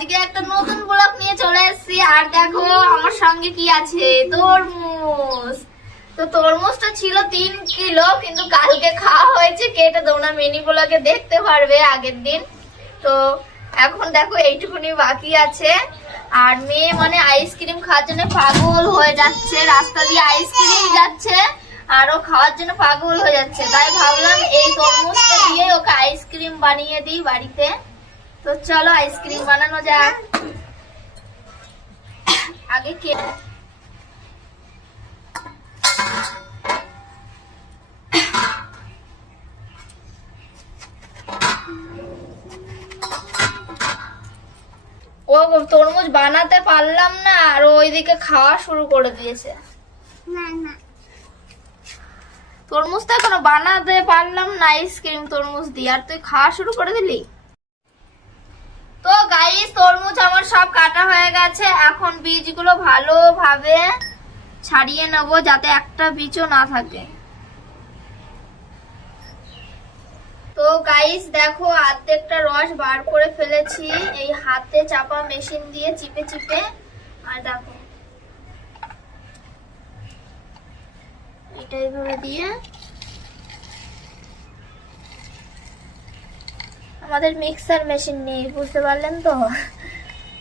আজকে একটা নতুন ব্লগ নিয়ে চলে এসেছি। আর দেখো, আমার সঙ্গে কি আছে? তরমুজ। তো তরমুজটা ছিল তিন কিলো, কিন্তু কালকে খাওয়া হয়েছে। কেটে তোমরা মিনি ব্লগে দেখতে পারবে আগের দিন। তো এখন দেখো, এইটুকুনি বাকি আছে। আর মেয়ে মানে আইসক্রিম খাওয়ার জন্য পাগল হয়ে যাচ্ছে। রাস্তা দিয়ে আইসক্রিম যাচ্ছে, আর খাওয়ার জন্য পাগল হয়ে যাচ্ছে। তাই ভাবলাম এই তরমুজটা দিয়ে ওকে আইসক্রিম বানিয়ে দিই বাড়িতে। তো চলো আইসক্রিম বানানো যাক। আগে কে ও তরমুজ বানাতে পারলাম না আর ওইদিকে খাওয়া শুরু করে দিয়েছে। তরমুজ তো এখনও বানাতে পারলাম না আইসক্রিম তরমুজ দিয়ে। আর তুই খাওয়া শুরু করে দিলি? তো গাইস তরমুজ আমার সব কাটা হয়ে গেছে। এখন বীজগুলো ভালোভাবে ছাড়িয়ে নেব যাতে একটা বীজও না থাকে। তো গাইস দেখো অর্ধেকটা রস বার করে ফেলেছি। এই হাতে চাপা মেশিন দিয়ে চিপে চিপে। আর দেখো, এটা এইভাবে দিয়ে আমাদের মিক্সার মেশিন নেই, বুঝতে পারলেন তো?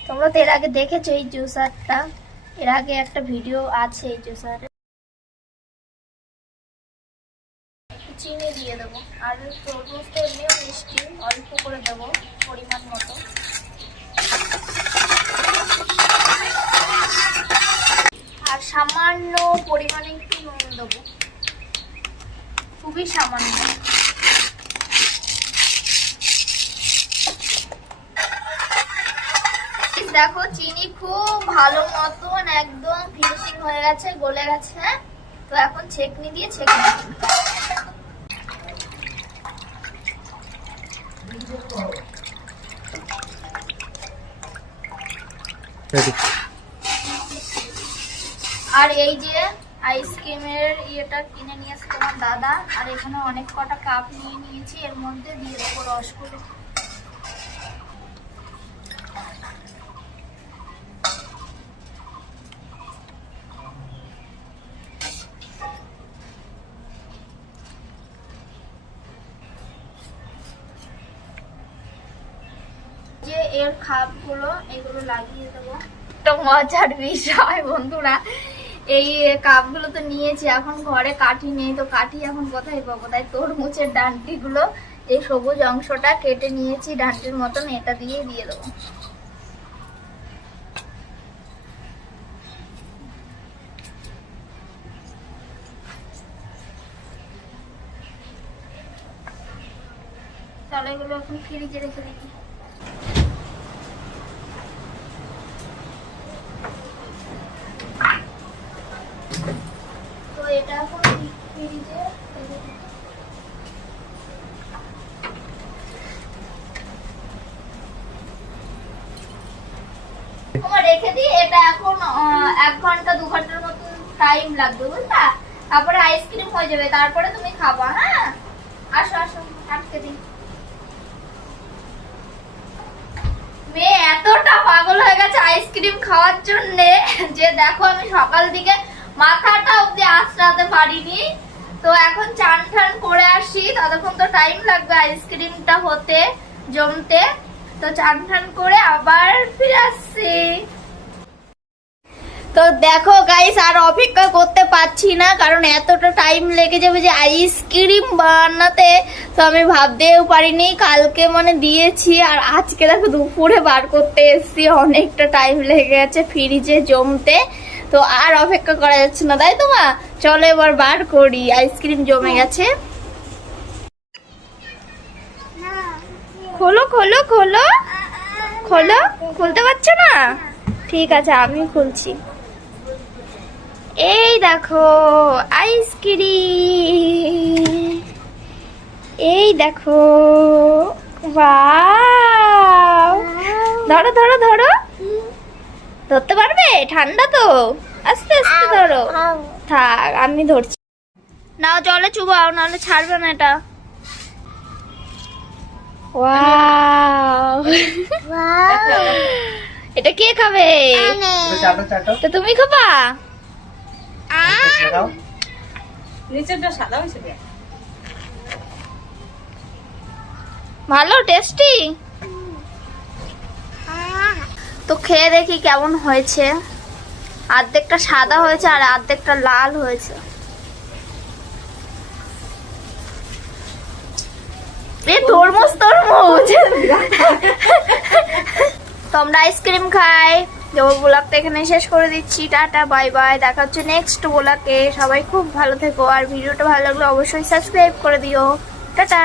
তোমরা তো এর আগে দেখেছ এই জুসারটা এর আগে একটা ভিডিও আছে এই জুসারের চিনি দিয়ে দেবো। আর তরমুজটা এমনিও মিষ্টি, অল্প করে দেবো পরিমাণ মতো। আর সামান্য পরিমাণে একটু নুন দেবো। খুবই সামান্য। দেখো চিনি খুব ভালো মতন একদম ফিনিশিং হয়ে গেছে গলে গেছে তো এখন ছেকনি দিয়ে ছেঁকে আর এই যে আইসক্রিমের ইয়েটা কিনে নিয়ে এসে তোমার দাদা আর এখানে অনেক কটা কাপ নিয়ে নিয়েছি এর মধ্যে দিয়ে দেবো রসগুলো। এর খাপগুলো, এগুলো লাগিয়ে দেবো। মজার বিষয়, বন্ধুরা, এই তো নিয়েছি, এখন ঘরে কাঠি নেই, তো কাঠি এখন কোথায় পাবো? তাই তরমুজের এই সবুজ অংশটা কেটে নিয়েছি, ডান্টির মতন এটা দিয়ে দিয়ে দেবো। তাহলে এগুলো এখন ফ্রিজে রেখে দিই। রেখে দিই। এটা এখন এক ঘণ্টা, দু ঘণ্টার মতন টাইম লাগবে, বুঝলা? তারপরে আইসক্রিম হয়ে যাবে। তারপরে তুমি খাবা হ্যাঁ? আসো আসো, আটকে দিই। মেয়ে, এতটা পাগল হয়ে গেছে আইসক্রিম খাওয়ার জন্য যে দেখো আমি সকাল দিকে মাথাটা অব্দি আঁচড়াতে পারিনি। তো এখন চান টান করে আসি। ততক্ষণ তো টাইম লাগবে আইসক্রিমটা হতে, জমতে। তো চান টান করে আবার ফিরে আসছি। তো দেখো গাইস আর অপেক্ষা করতে পারছি না, কারণ এতটা টাইম লেগে যাবে যে আইসক্রিম বানাতে। তো আমি ভাবতেও পারিনি, কালকে মানে দিয়েছি। আর আজকে দেখো দুপুরে বার করতে এসেছি, অনেকটা টাইম লেগে গেছে ফ্রিজে জমতে। তো আর অপেক্ষা করা যাচ্ছে না, তাই তো মা? চলো এবার বার করি, আইসক্রিম জমে গেছে। খোলো খোলো খোলো। খোলো, খুলতে পারছ না? ঠিক আছে, আমি খুলছি। এই দেখো, আইসক্রিম। এই দেখো! ধরো ধরো ধরো। ধরতে পারবে? ঠান্ডা তো। আস্তে আস্তে ধরো। থাক আমি ধরছি। নাও জলে চুবাও নাহলে ছাড়বে না এটা। ওয়াও। এটা কে খাবে? আমি চাটো চাটো। তো তুমি খাবা? ভালো টেস্টি তো খেয়ে দেখি কেমন হয়েছে। অর্ধেকটা সাদা হয়েছে আর অর্ধেকটা লাল হয়েছে। তরমুজ তরমুজ। তো আমরা আইসক্রিম খাই। তো ব্লগটা এখানে শেষ করে দিচ্ছি। Tata, bye bye. দেখা হচ্ছে নেক্সট ব্লগে সবাই খুব ভালো থেকো। আর ভিডিওটা ভালো লাগলে অবশ্যই সাবস্ক্রাইব করে দিও। টাটা।